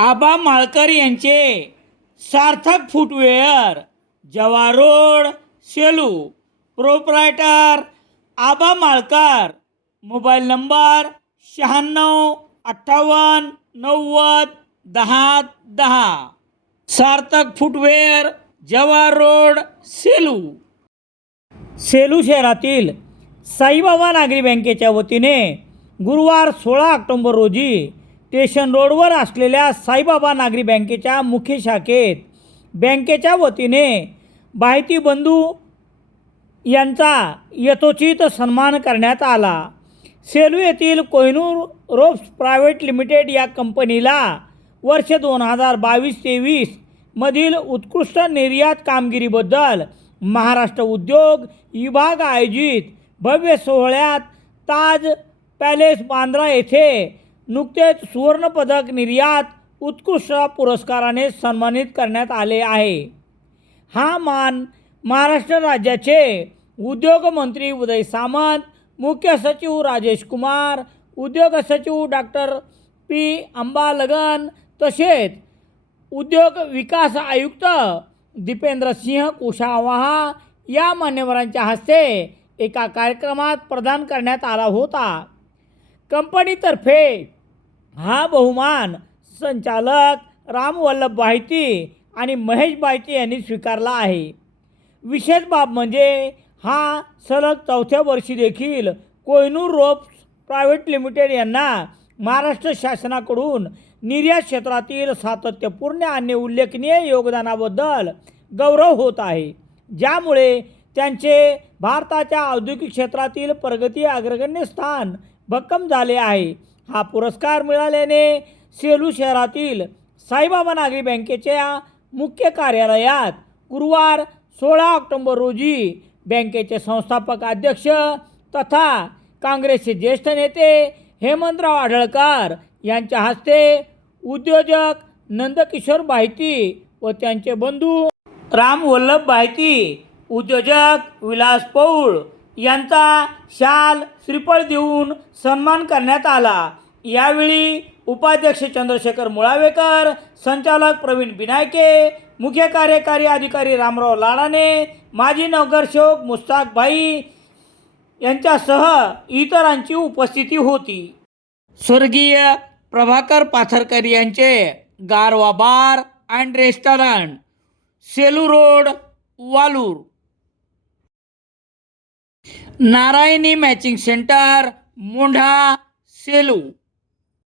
आबा माळकर यांचे सार्थक फुटवेअर जवा road Selu proprietor Aba Malkar. Mobile number शहाण्णव अठ्ठावन्न नव्वद दहा दहा. सार्थक फुटवेअर जवार रोड सेलू सेलू शहरातील साईबाबा नागरी बँकेच्या वतीने गुरुवार सोळा ऑक्टोंबर रोजी स्टेशन रोडवर असलेल्या साईबाबा नागरी बँकेच्या मुख्य शाखेत बँकेच्या वतीने माहिती बंधू यांचा यथोचित सन्मान करण्यात आला. सेलू येथील कोहिनूर रोप्स प्रायव्हेट लिमिटेड या कंपनीला वर्ष दोन हजार बावीस तेवीस मधील उत्कृष्ट निर्यात कामगिरीबद्दल महाराष्ट्र उद्योग विभाग आयोजित भव्य सोहळ्यात ताज पॅलेस बांद्रा येथे नुकतेच सुवर्णपदक निर्यात उत्कृष्ट पुरस्काराने सन्मानित करण्यात आले आहे. हा मान महाराष्ट्र राज्याचे उद्योगमंत्री उदय सामंत मुख्य सचिव राजेश कुमार उद्योग सचिव डॉक्टर पी अंबालगन तसेच उद्योग विकास आयुक्त दीपेंद्र सिंह कुशावाहा या मान्यवरांच्या हस्ते एका कार्यक्रमात प्रदान करण्यात आला होता. कंपनीतर्फे हा बहुमान संचालक राम वल्लभ बाहिती आणि महेश बाहिती यांनी स्वीकारला आहे. विशेष बाब म्हणजे हा सलग चौथ्या वर्षी देखील कोयनूर रोप्स प्रायव्हेट लिमिटेड यांना महाराष्ट्र शासनाकडून निर्यात क्षेत्रातील सातत्यपूर्ण आणि उल्लेखनीय योगदानाबद्दल गौरव होत आहे. ज्यामुळे त्यांचे भारताच्या औद्योगिक क्षेत्रातील प्रगती अग्रगण्य स्थान भक्कम झाले आहे. हा पुरस्कार मिळाल्याने सेलू शहरातील साईबाबा नागरी बँकेच्या मुख्य कार्यालयात गुरुवार सोळा ऑक्टोंबर रोजी बँकेचे संस्थापक अध्यक्ष तथा काँग्रेसचे ज्येष्ठ नेते हेमंतराव आढळकर यांच्या हस्ते उद्योजक नंदकिशोर बाहिती व त्यांचे बंधू राम वल्लभ बाहिती उद्योजक विलास पौळ यांचा शाल श्रीफळ देऊन सन्मान करण्यात आला. यावेळी उपाध्यक्ष चंद्रशेखर मुळावेकर संचालक प्रवीण बिनायके मुख्य कार्यकारी अधिकारी रामराव लाडाने माजी नगरसेवक मुस्ताक भाई यांच्यासह इतरांची उपस्थिती होती. स्वर्गीय प्रभाकर पाथरकर यांचे Garwa bar and restaurant Selu road Walur. Narayani matching centre Mondha Selu.